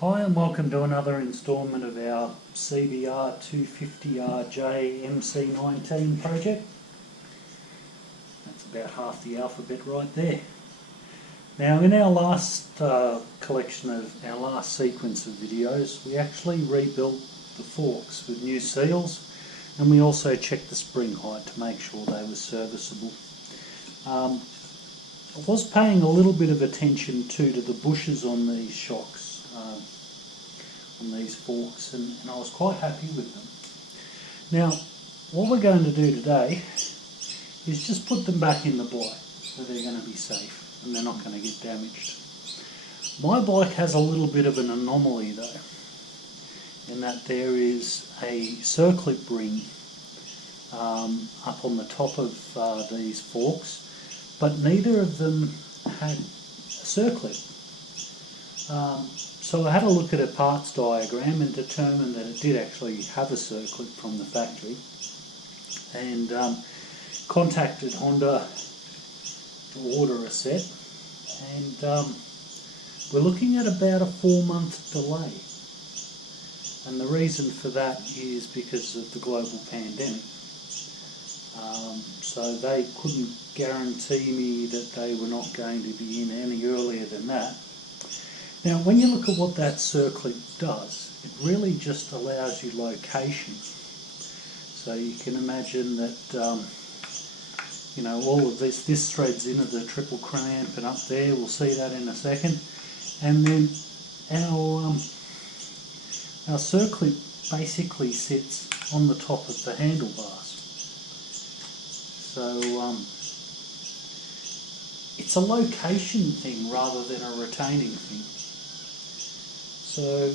Hi and welcome to another instalment of our CBR 250RJ MC19 project. That's about half the alphabet right there. Now in our last collection of our last sequence of videos, we actually rebuilt the forks with new seals, and we also checked the spring height to make sure they were serviceable. I was paying a little bit of attention to the bushes on these shocks, on these forks, and I was quite happy with them. Now what we're going to do today is just put them back in the bike so they're going to be safe and they're not going to get damaged. My bike has a little bit of an anomaly though, in that there is a circlip ring up on the top of these forks, but neither of them had a circlip. So I had a look at a parts diagram and determined that it did actually have a circlip from the factory, and contacted Honda to order a set, and we're looking at about a 4-month delay. And the reason for that is because of the global pandemic. So they couldn't guarantee me that they were not going to be in any earlier than that. Now when you look at what that circlip does, it really just allows you location. So you can imagine that you know, all of this threads into the triple clamp and up there, we'll see that in a second. And then our circlip basically sits on the top of the handlebars. So it's a location thing rather than a retaining thing. So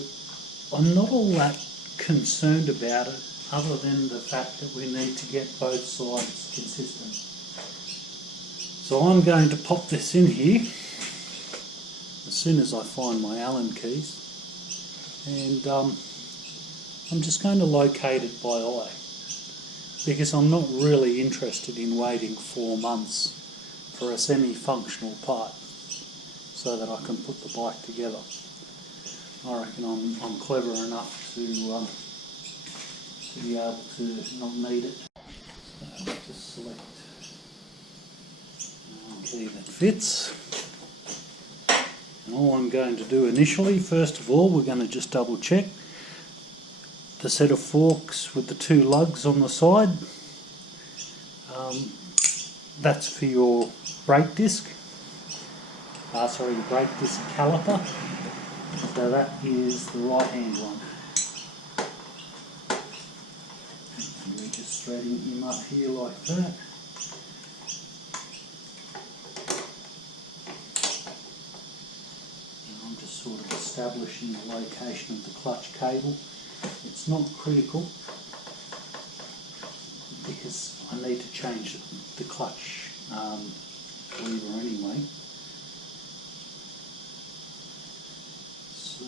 I'm not all that concerned about it, other than the fact that we need to get both sides consistent. So I'm going to pop this in here as soon as I find my Allen keys, and I'm just going to locate it by eye, because I'm not really interested in waiting 4 months for a semi-functional part so that I can put the bike together. I reckon I'm clever enough to be able to not need it. So I'll just select a key that fits. And all I'm going to do initially, first of all, we're going to just double check the set of forks with the 2 lugs on the side. That's for your brake disc. Brake disc caliper. So that is the right hand one. And we're just threading him up here like that. And I'm just sort of establishing the location of the clutch cable. It's not critical because I need to change the clutch lever anyway. So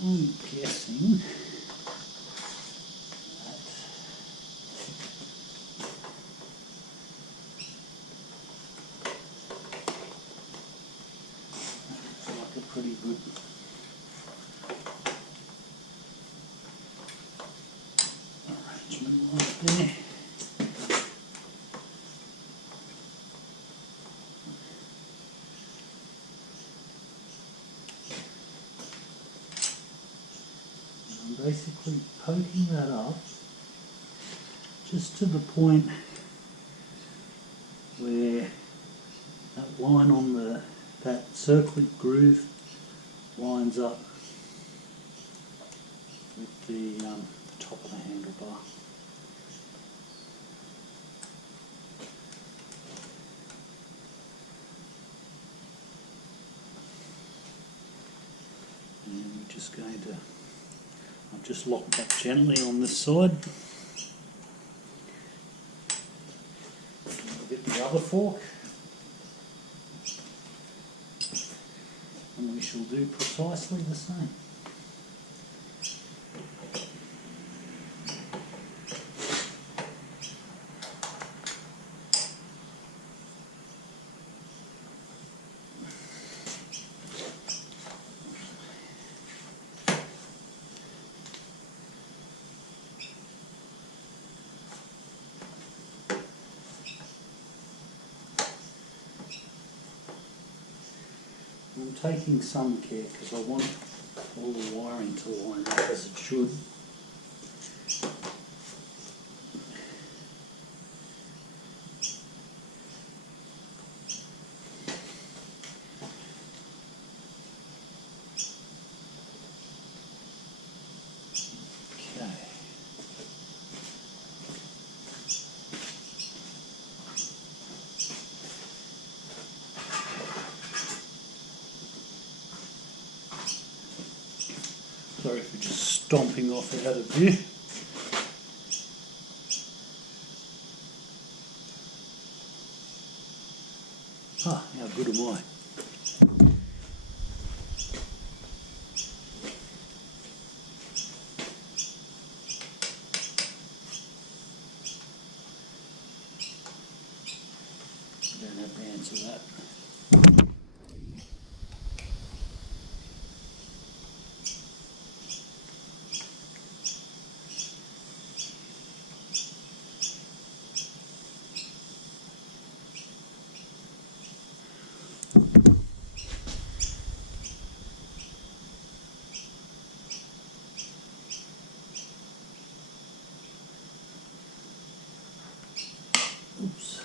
I'm guessing that looks like a pretty good arrangement right there. Basically poking that up just to the point where that line on that circlip groove lines up with the top of the handlebar. And we're just going to, I've just locked that gently on this side. I'll get the other fork, and we shall do precisely the same. I'm taking some care because I want all the wiring to line up as it should. Sorry for just stomping off out of view. Ah, how good am I? I don't have to answer that. Oops.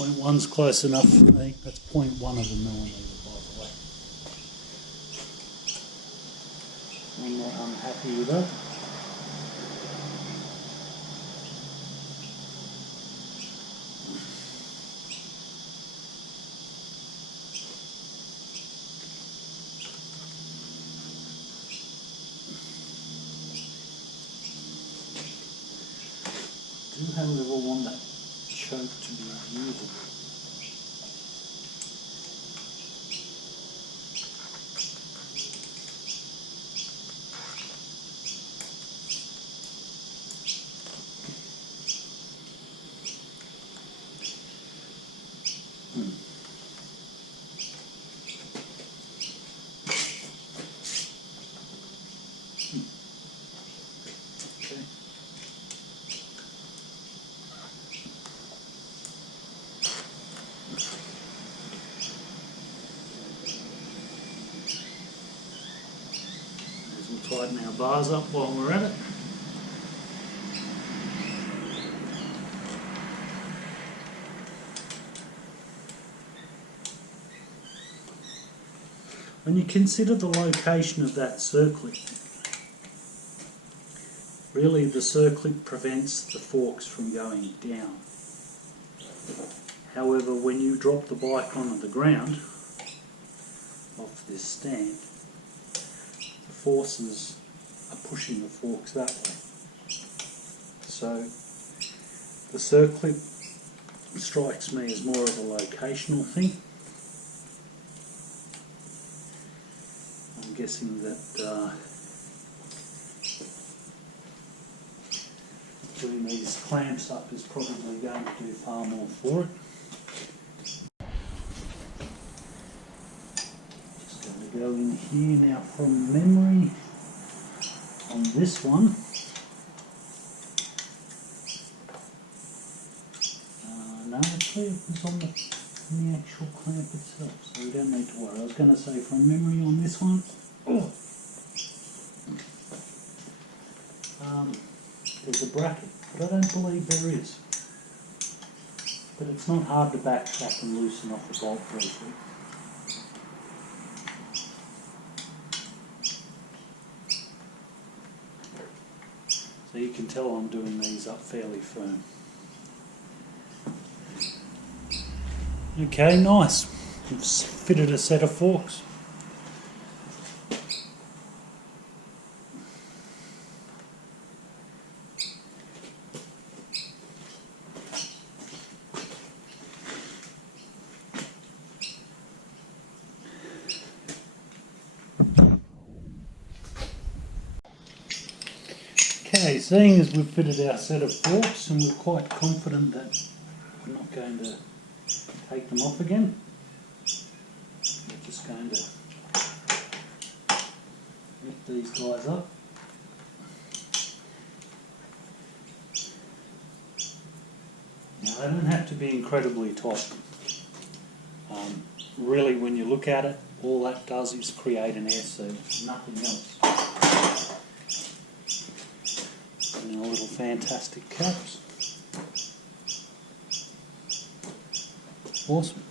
0.1's close enough for me. That's 0.1 of a millimetre, by the way. I'm not unhappy with that. I do, however, want that choke to be usable. Okay. We'll tighten our bars up while we're at it. When you consider the location of that circlip, really the circlip prevents the forks from going down. However, when you drop the bike onto the ground, off this stand, the forces are pushing the forks that way. So the circlip strikes me as more of a locational thing. I'm guessing that putting these clamps up is probably going to do far more for it. Just going to go in here now from memory on this one. No, actually it was on the actual clamp itself, so we don't need to worry. I was going to say from memory on this one. Oh. There's a bracket, but I don't believe there is. But it's not hard to backtrack and loosen off the bolt briefly. So you can tell I'm doing these up fairly firm. Okay, nice. We've fitted a set of forks. Okay, seeing as we've fitted our set of forks and we're quite confident that we're not going to take them off again, we're just going to lift these guys up. Now they don't have to be incredibly tight. Really, when you look at it, all that does is create an air seal, nothing else. And our little fantastic caps. Awesome.